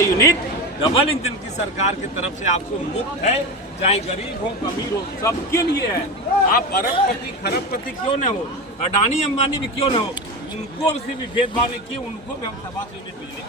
Unit double engine की सरकार की तरफ से आपको मुफ्त है, चाहे गरीब हो अमीर हो सबके लिए है। आप अरबपति खरबपति क्यों न हो, अडानी अंबानी भी क्यों न हो, उनको से भी भेदभाव नहीं किए, उनको भी हम 700 यूनिट बिजली।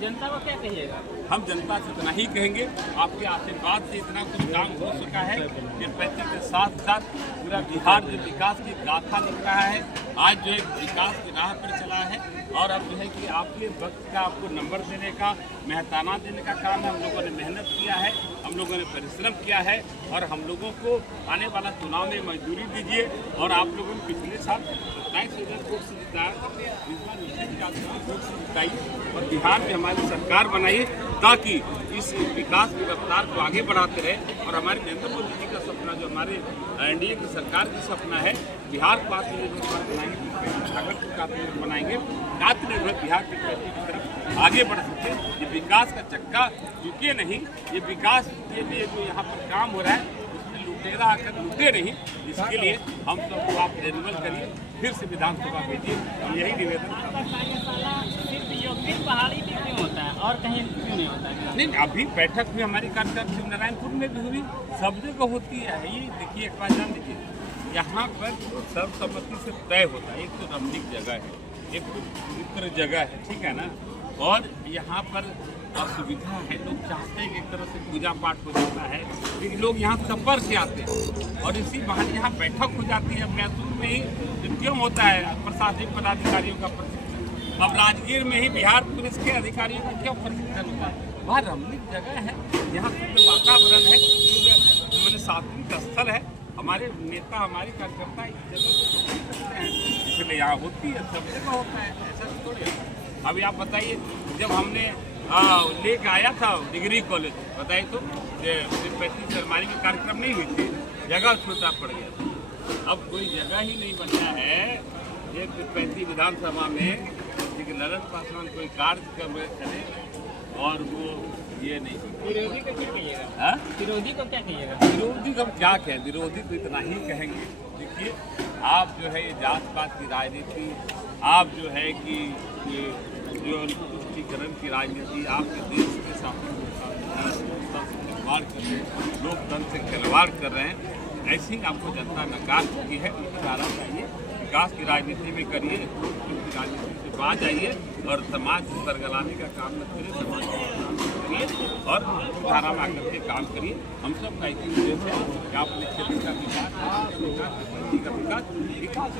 जनता को क्या कहिएगा? हम जनता से इतना ही कहेंगे, आपके आशीर्वाद से इतना कुछ काम हो चुका है। निरपेक्ष के साथ साथ पूरा बिहार जो विकास की गाथा लिख रहा है, आज जो है विकास की राह पर चला है। और अब जो है कि आपके वक्त का आपको नंबर देने का, मेहताना देने का काम है। हम लोगों ने मेहनत किया है, हम लोगों ने परिश्रम किया है, और हम लोगों को आने वाला चुनाव में मजदूरी दीजिए। और आप लोगों ने पिछले साल 27,000 वोट से जिताया, इस बार वोट से जिताई और बिहार में हमारी सरकार बनाई, ताकि इस विकास की रफ्तार को आगे बढ़ाते रहे। और हमारे नरेंद्र मोदी जी का सपना, जो हमारे एनडीए की सरकार का सपना है, बिहार को आत्मनिर्भर बनाएंगे, सागर को आत्मनिर्भर बनाएंगे, आत्मनिर्भर बिहार की प्रगति की तरफ आगे बढ़ सके। ये विकास का चक्का रुके नहीं, ये विकास के लिए जो यहाँ पर काम हो रहा है उसमें लुटेरा आकर लूटे नहीं। इसके लिए हम सबको आप रिन्यूअल करिए, फिर से विधानसभा भेजिए, यही निवेदन। सिर्फ योगवीर पहाड़ी पे क्यों होता है और कहीं क्यों नहीं होता है? नहीं, अभी बैठक भी हमारी कार्यकर्ता शिवनारायणपुर में भी हुई, सब जगह होती है। ये देखिए, एक बात जान लीजिए, यहाँ पर सर्वसम्मति से तय होता है। एक तो रमणीक जगह है, एक तो पवित्र जगह है, ठीक है ना। और यहाँ पर असुविधा है, लोग चाहते हैं कि एक तरह से पूजा पाठ हो जाता है, लेकिन लोग यहाँ सफर से आते हैं और इसी बहाने यहाँ बैठक हो जाती है। मैसूर में ही क्यों होता है प्रशासनिक पदाधिकारियों का प्रशिक्षण, अब राजगीर में ही बिहार पुलिस के अधिकारियों का क्यों प्रशिक्षण होता है? वहाँ रमणीक जगह है, यहाँ शुद्ध वातावरण है, शुद्ध मैंने सात्विक स्थल है। हमारे नेता, हमारे कार्यकर्ता इस जगह को करते हैं, इसलिए यहाँ होती है, सब जगह होता है, ऐसा थोड़ी है। अभी आप बताइए, जब हमने लेके आया था डिग्री कॉलेज, बताइए तो 35 सेरेमनी में कार्यक्रम नहीं हुई थी, जगह छोटा पड़ गया। अब कोई जगह ही नहीं बनता है। ये 35 विधानसभा में ललन पासवान कोई कार्य करे और वो ये नहीं। विरोधी को क्या कहिएगा? विरोधी को क्या कहिएगा? विरोधी को हम क्या कहें, विरोधी को इतना ही कहेंगे, देखिए आप जो है ये जात पात की राजनीति, आप जो है कि ये तुष्टीकरण की राजनीति, आपके देश के साथ खिलवाड़ कर रहे हैं, लोकतंत्र से खिलवाड़ कर रहे हैं। ऐसे ही आपको जनता नकार चुकी है। सुधारा चाहिए, विकास की राजनीति में करिए, राजनीति से बाहर जाइए और समाज को बरगलाने का काम न करिए, समाज को करिए और धारा में आकर के काम करिए। हम सब का एक ही उद्देश्य है कि आप अपने क्षेत्र का विकास के विकास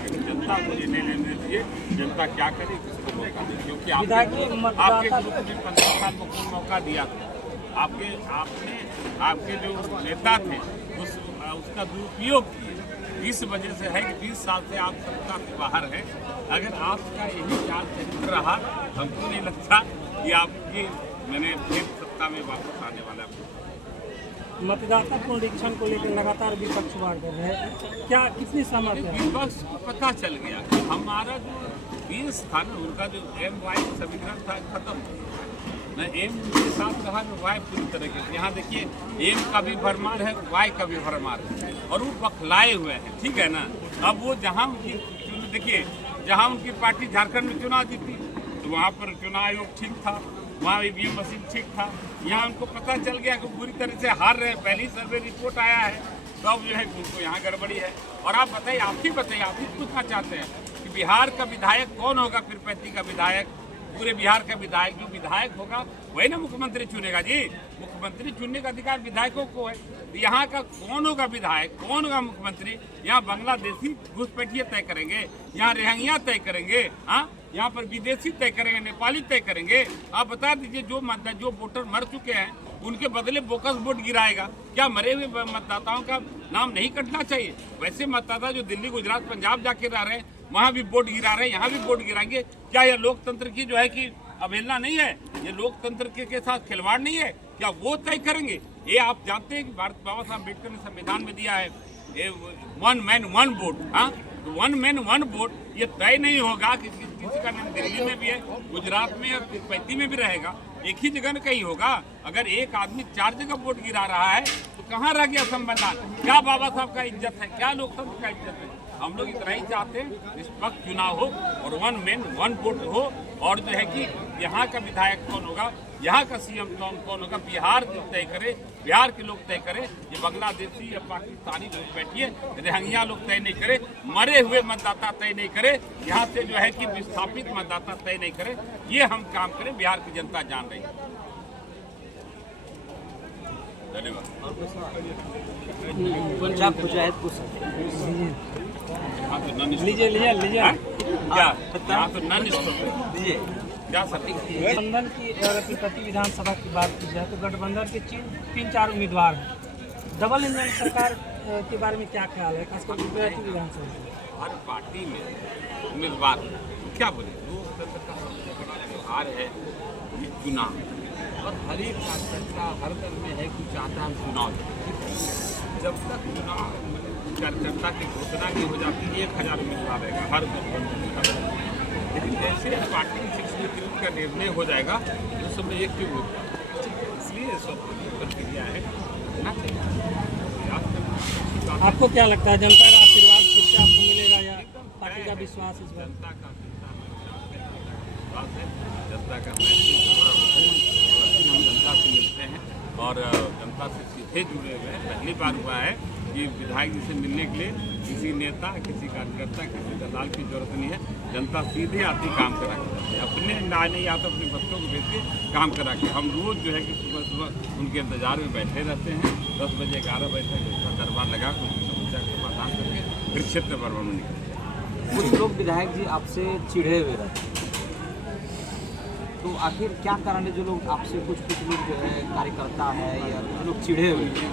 करें। जनता को ये लेने दीजिए, जनता क्या करे किसी को मौका दे, क्योंकि आपके ग्रुप ने 15 साल को कोई मौका दिया था। आपके जो नेता थे उसका दुरुपयोग किए। इस वजह से है कि 20 साल से आप सत्ता से बाहर हैं। अगर आपका यही चाल चरित्र रहा, हमको नहीं लगता कि आपकी फिर सत्ता में वापस आने वाला है। मतदाता पुनरीक्षण को लेकर लगातार विपक्ष वार कर रहे हैं, क्या कितनी सहमत है? विपक्ष को पता चल गया कि हमारा जो बेस था ना, उनका जो MY समीकरण था खत्म। न एम के साथ रहा न वाई पूरी तरीके से। यहाँ देखिए, एम का भी भरमार है, वाई का भी भरमार है, और वो बखलाए हुए हैं, ठीक है ना। अब वो जहाँ उनकी देखिए, जहाँ उनकी पार्टी झारखंड में चुनाव जीती तो वहाँ पर चुनाव आयोग ठीक था, वहाँ EVM मशीन ठीक था। यहाँ उनको पता चल गया कि पूरी तरह से हार रहे हैं, पहली सर्वे रिपोर्ट आया है, तो अब जो है उनको यहाँ गड़बड़ी है। और आप बताइए, आप ही पूछना चाहते हैं कि बिहार का विधायक कौन होगा? फिर 35 का विधायक, पूरे बिहार का विधायक, जो विधायक होगा वही ना मुख्यमंत्री चुनेगा जी। मुख्यमंत्री चुनने का अधिकार विधायकों को है। यहाँ का कौन होगा विधायक, कौन होगा मुख्यमंत्री? यहाँ बांग्लादेशी घुसपैठिए तय करेंगे, यहाँ रेहंगिया तय करेंगे, हाँ, यहाँ पर विदेशी तय करेंगे, नेपाली तय करेंगे। आप बता दीजिए, जो वोटर मर चुके हैं उनके बदले बोकस वोट गिराएगा क्या? मरे हुए मतदाताओं का नाम नहीं कटना चाहिए? वैसे मतदाता जो दिल्ली, गुजरात, पंजाब जाके रह रहे हैं, वहाँ भी वोट गिरा रहे हैं, यहाँ भी वोट गिराएंगे क्या? यह लोकतंत्र की जो है कि अवहेलना नहीं है? ये लोकतंत्र के साथ खिलवाड़ नहीं है क्या? वो तय करेंगे। ये आप जानते हैं कि बाबा साहब अम्बेडकर ने संविधान में दिया है 1 मैन 1 वोट। हाँ, तो 1 मैन 1 वोट ये तय नहीं होगा कि किसी का नाम दिल्ली में भी है, गुजरात में और 35 में भी रहेगा, एक ही जगह में कहीं होगा। अगर एक आदमी 4 जगह वोट गिरा रहा है तो कहाँ रह गया संविधान? क्या बाबा साहब का इज्जत है? क्या लोकतंत्र का इज्जत है? हम लोग इतना ही चाहते हैं निष्पक्ष चुनाव हो और 1 मैन 1 वोट हो, और जो है कि यहाँ का विधायक कौन होगा, यहाँ का सीएम कौन होगा, बिहार तय करे, बिहार के लोग तय करें। ये बांग्लादेशी या पाकिस्तानी लोग बैठिए, रोहिंग्या लोग तय नहीं करे, मरे हुए मतदाता तय नहीं करे, यहाँ से जो है कि विस्थापित मतदाता तय नहीं करे। ये हम काम करें, बिहार की जनता जान रही है। धन्यवाद। पंजाब पंचायत को लीजिए लीजिए लीजिए। क्या यहाँ तो नन स्टॉप है क्या सर? गठबंधन की अगर तिरुपति विधानसभा की बात की जाए तो गठबंधन के 3-4 उम्मीदवार हैं। डबल इंजन सरकार के बारे में क्या ख्याल है, खासकर तिरुपति विधानसभा में? हर पार्टी में उम्मीदवार क्या बोले, लोकतंत्र का सबसे बड़ा त्योहार है ये चुनाव, और हर एक कार्यकर्ता हर दल में है कि चाहता हम चुनाव। जब तक चुनाव कार्यकर्ता की घोषणा नहीं हो जाती 1000 उम्मीदवार रहेगा हर दल। लेकिन जैसे पार्टी शिक्षित का निर्णय हो जाएगा उस समय एक क्यों होगा, इसलिए सब प्रक्रिया है ना चाहिए। आपको क्या लगता है जनता का आशीर्वाद फिर से आपको मिलेगा या पार्टी का विश्वास इस बार? जनता का विश्वास है, जनता का मैसेज हम जनता से मिलते हैं और जनता से सीधे जुड़े हुए हैं। पहली बार हुआ है कि विधायक जी से मिलने के लिए किसी नेता, किसी कार्यकर्ता, किसी दलाल की जरूरत नहीं है। जनता सीधे आती काम करा के, अपने ना नहीं या तो अपने बच्चों को भेज के काम करा के। हम रोज़ जो है कि सुबह सुबह उनके इंतजार में बैठे रहते हैं। 10 बजे 11 बजे तक उसका दरबार लगा के उनकी समस्या का समाधान करके फिर क्षेत्र भ्रमण में निकलते हैं। कुछ लोग विधायक जी आपसे चिढ़े हुए रहते हैं, तो आखिर क्या कारण है जो लोग आपसे कुछ लोग जो है कार्यकर्ता है या कुछ लोग चिढ़े हुए हैं?